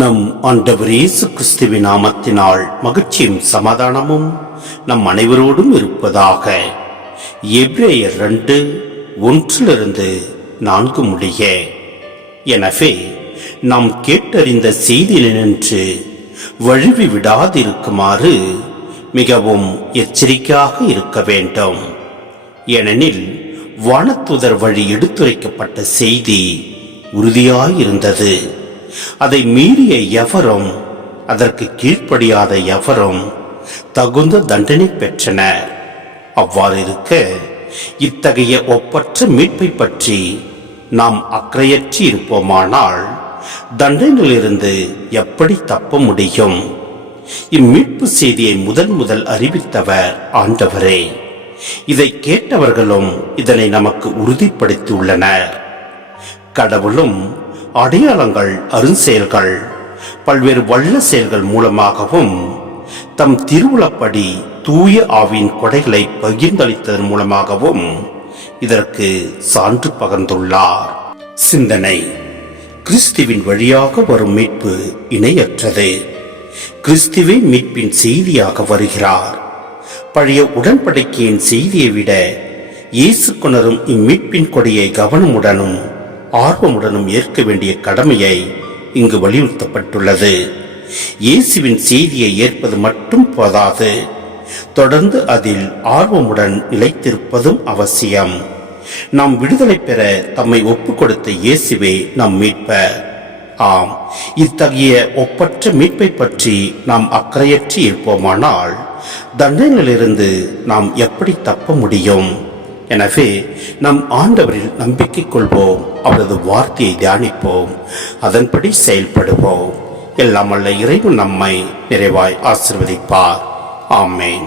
நம் ஆண்டவர் இயேசு கிறிஸ்துவின் நாமத்தினால் மகிழ்ச்சியும் சமாதானமும் நம் அனைவரோடும் இருப்பதாக. எபிரேயர் 2:1-4 முடிய. எனவே நாம் கேட்டறிந்த செய்தியினின்று வழுவி விடாதிருக்குமாறு மிகவும் எச்சரிக்கையாக இருக்க வேண்டும். ஏனெனில் வானதூதர் வழி எடுத்துரைக்கப்பட்ட செய்தி உறுதியாயிருந்தது. அதை மீறிய எவரும், அதற்கு கீழ்ப்படியாத எவரும் தகுந்த தண்டனை பெற்றனர். அவ்வாறு இருக்க இத்தகைய ஒப்பற்ற மீட்பை பற்றி நாம் அக்கறையற்றி இருப்போமானால் தண்டனையிலிருந்து எப்படி தப்ப முடியும்? இம்மீட்பு செய்தியை முதல் அறிவித்தவர் ஆண்டவரே. இதை கேட்டவர்களும் இதனை நமக்கு உறுதிப்படுத்தியுள்ளனர். கடவுளும் அடையாளங்கள், அருஞ்செயல்கள், பல்வேறு வல்ல செயல்கள் மூலமாகவும் தம் திருவுளப்படி தூய ஆவியின் கொடைகளை பகிர்ந்தளித்ததன் மூலமாகவும் இதற்கு சான்று பகர்ந்துள்ளார். சிந்தனை: கிறிஸ்துவின் வழியாக வரும் மீட்பு இணையற்றது. கிறிஸ்துவே மீட்பின் செய்தியாக வருகிறார். பழைய உடன்படிக்கையின் செய்தியை விட இயேசு கொணரும் இம்மீட்பின் கொடியை கவனமுடனும் ஆர்வமுடனும் ஏற்க வேண்டிய கடமையை இங்கு வலியுறுத்தப்பட்டுள்ளது. இயேசுவின் செய்தியை ஏற்பது மட்டும் போதாது, தொடர்ந்து அதில் ஆர்வமுடன் நிலைத்திருப்பதும் அவசியம். நாம் விடுதலை பெற தம்மை ஒப்புக் கொடுத்த இயேசுவே நம் மீட்பர். ஆம், இத்தகைய ஒப்பற்ற மீட்பை பற்றி நாம் அக்கறையற்றி இருப்போமானால் தண்டனையிலிருந்து நாம் எப்படி தப்ப முடியும்? எனவே நம் ஆண்டவரில் நம்பிக்கை கொள்வோம், அவரது வார்த்தையை தியானிப்போம், அதன்படி செயல்படுவோம். எல்லாம் வல்ல இறைவன் நம்மை நிறைவாய் ஆசீர்வதிப்பார். ஆமென்.